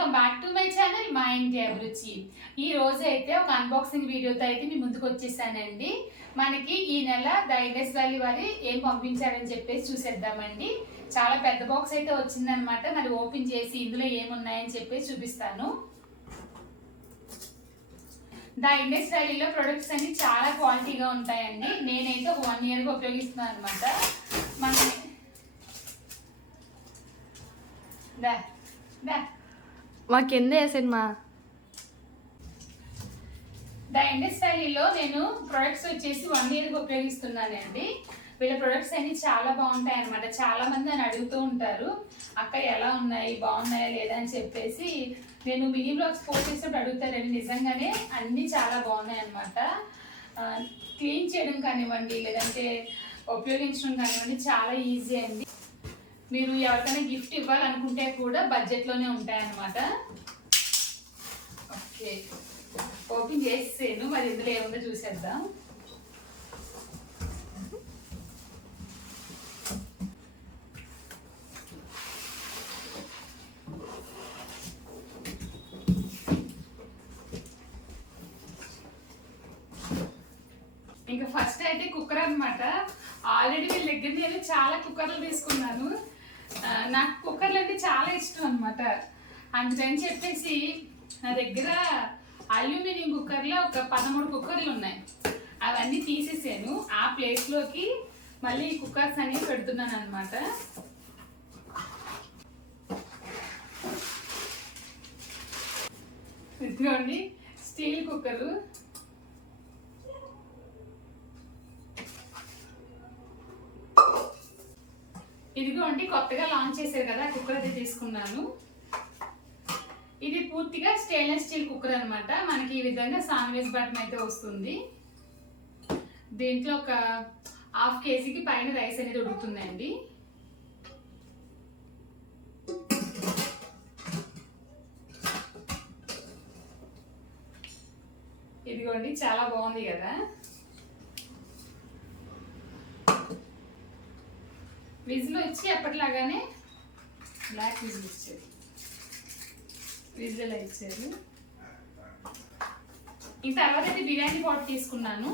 Welcome back to my channel మా ఇంటి అభిరుచి. ఈ రోజు అయితే ఒక అన్బాక్సింగ్ వీడియోతో అయితే మీ ముందుకు వచ్చేసానండి. మనకి ఈ నెల ద ఇండస్ వ్యాలీ వారి ఏం పంపించారని చెప్పేసి చూసేద్దామండి. చాలా పెద్ద బాక్స్ అయితే వచ్చిందనమాట. మరి ఓపెన్ చేసి ఇందులో ఏమున్నాయని చెప్పేసి చూపిస్తాను. ద ఇండస్ వ్యాలీలో ప్రొడక్ట్స్ అన్ని చాలా క్వాలిటీగా ఉంటాయండి. నేనైతే ఒక 1 yearగా ఉపయోగిస్తున్నాను అనమాట. మాకెందే సినిమా ద ఇండస్ వ్యాలీలో నేను ప్రొడక్ట్స్ వచ్చేసి 1 yearగా ఉపయోగిస్తున్నానండి. వీళ్ళ ప్రొడక్ట్స్ అన్ని చాలా బాగుంటాయి అనమాట. చాలా మంది అని అడుగుతూ ఉంటారు, అక్క ఎలా ఉన్నాయి, బాగున్నాయా లేదా అని చెప్పేసి. నేను మినీ బ్లాగ్స్ పోస్ట్ చేసినప్పుడు అడుగుతారండి. నిజంగానే అన్నీ చాలా బాగున్నాయి అనమాట. క్లీన్ చేయడం కానివ్వండి, లేదంటే ఉపయోగించడం కానివ్వండి, చాలా ఈజీ అండి. మీరు ఎవరికైనా గిఫ్ట్ ఇవ్వాలనుకుంటే కూడా బడ్జెట్లోనే ఉంటాయన్నమాట. ఓకే, ఓపెన్ చేసేను. మరి ఇందులో ఏముందో చూసేద్దాం. ఇంకా ఫస్ట్ అయితే కుక్కర్ అనమాట. ఆల్రెడీ వీళ్ళ దగ్గర నేను చాలా కుక్కర్లు తీసుకున్నాను. నాకు కుక్కర్లు అంటే చాలా ఇష్టం అనమాట. అందుకని చెప్పేసి నా దగ్గర అల్యూమినియం కుక్కర్లో ఒక 13 కుక్కర్లు ఉన్నాయి. అవన్నీ తీసేసాను. ఆ ప్లేస్లోకి మళ్ళీ కుక్కర్స్ అనేవి పెడుతున్నాను అనమాట. ఇదిగోండి స్టీల్ కుక్కరు. ఇదిగోండి కొత్తగా లాంచ్ చేశారు కదా, కుక్కర్ అయితే తీసుకున్నాను. ఇది పూర్తిగా స్టెయిన్లెస్ స్టీల్ కుక్కర్ అనమాట. మనకి ఈ విధంగా శాండ్విచ్ బటన్ అయితే వస్తుంది. దీంట్లో ఒక 1/2 kgకి పైన రైస్ అనేది ఉడుకుతుందండి. ఇదిగోండి చాలా బాగుంది కదా. విజిల్ వచ్చి ఎప్పటిలాగానే బ్లాక్ విజిల్ ఇచ్చారు. విజిల్ ఇచ్చారు. ఈ తర్వాత అయితే బిర్యానీ పాట్ తీసుకున్నాను.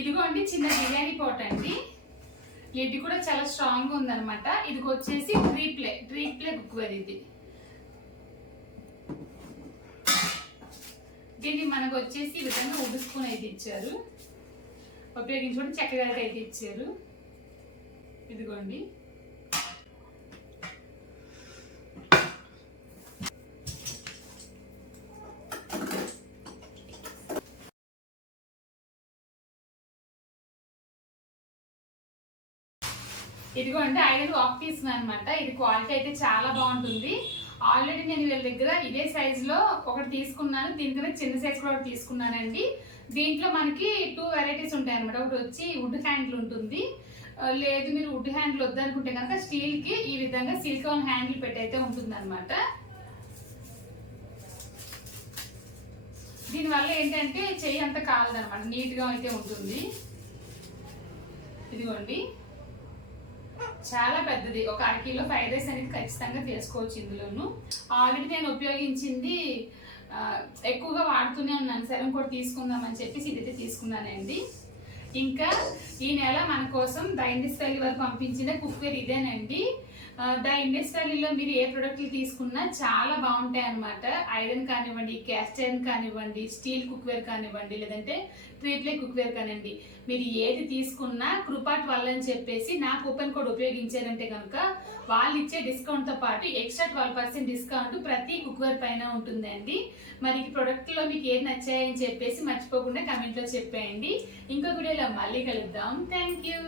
ఇదిగోండి చిన్న బిర్యానీ పాట్ అండి. లిడ్ కూడా చాలా స్ట్రాంగ్ ఉందన్నమాట. ఇది వచ్చేసి త్రీ ప్లే కుక్కర్. ఇది దీన్ని మనకు వచ్చేసి ఈ విధంగా వుడ్ స్పూన్ అయితే ఇచ్చారు. ఉపయోగించుకుంటే చక్కగా అయితే ఇచ్చారు. ఇదిగోండి ఇదిగోండి ఐరన్ వాక్ తీసుకున్నాను అనమాట. ఇది క్వాలిటీ అయితే చాలా బాగుంటుంది. ఆల్రెడీ నేను వీళ్ళ దగ్గర ఇదే సైజులో ఒకటి తీసుకున్నాను. దీనికన్నా చిన్న సైజ్ కూడా ఒకటి తీసుకున్నానండి. దీంట్లో మనకి 2 వెరైటీస్ ఉంటాయి అనమాట. ఒకటి వచ్చి వుడ్ హ్యాండిల్ ఉంటుంది. లేదు మీరు వుడ్ హ్యాండిల్ వద్దనుకుంటే కనుక స్టీల్కి ఈ విధంగా సిలికాన్ హ్యాండిల్ పెట్టి అయితే ఉంటుంది అనమాట. దీనివల్ల ఏంటంటే చెయ్యి అంతా కాలదనమాట, నీట్గా అయితే ఉంటుంది. ఇదిగోండి చాలా పెద్దది. ఒక 1/2 kg ఫ్రైడ్ రైస్ అనేది ఖచ్చితంగా చేసుకోవచ్చు ఇందులోను. ఆల్రెడీ నేను ఉపయోగించింది ఎక్కువగా వాడుతూనే ఉన్నాను. సరే ఇంకోటి తీసుకుందామని చెప్పేసి ఇదైతే తీసుకున్నానండి. ఇంకా ఈ నెల మన కోసం ద ఇండస్ వ్యాలీ వారు పంపించిన కుక్వేర్ ఇదేనండి. ద ఇండస్ వ్యాలీలో మీరు ఏ ప్రొడక్ట్లు తీసుకున్నా చాలా బాగుంటాయి అనమాట. ఐరన్ కానివ్వండి, క్యాస్ట్ ఐరన్ కానివ్వండి, స్టీల్ కుక్వేర్ కానివ్వండి, లేదంటే ట్రిప్లే కుక్వేర్ కానివ్వండి, మీరు ఏది తీసుకున్నా కృపా 12 అని చెప్పేసి నా కూపన్ కోడ్ ఉపయోగించారంటే కనుక వాళ్ళు ఇచ్చే డిస్కౌంట్తో పాటు ఎక్స్ట్రా 12% డిస్కౌంట్ ప్రతి కుక్వేర్ పైన ఉంటుందండి. మరి ఈ ప్రొడక్ట్లో మీకు ఏది నచ్చాయని చెప్పేసి మర్చిపోకుండా కమెంట్లో చెప్పేయండి. ఇంకో వీడియోలో మళ్ళీ కలుద్దాం. Thank you.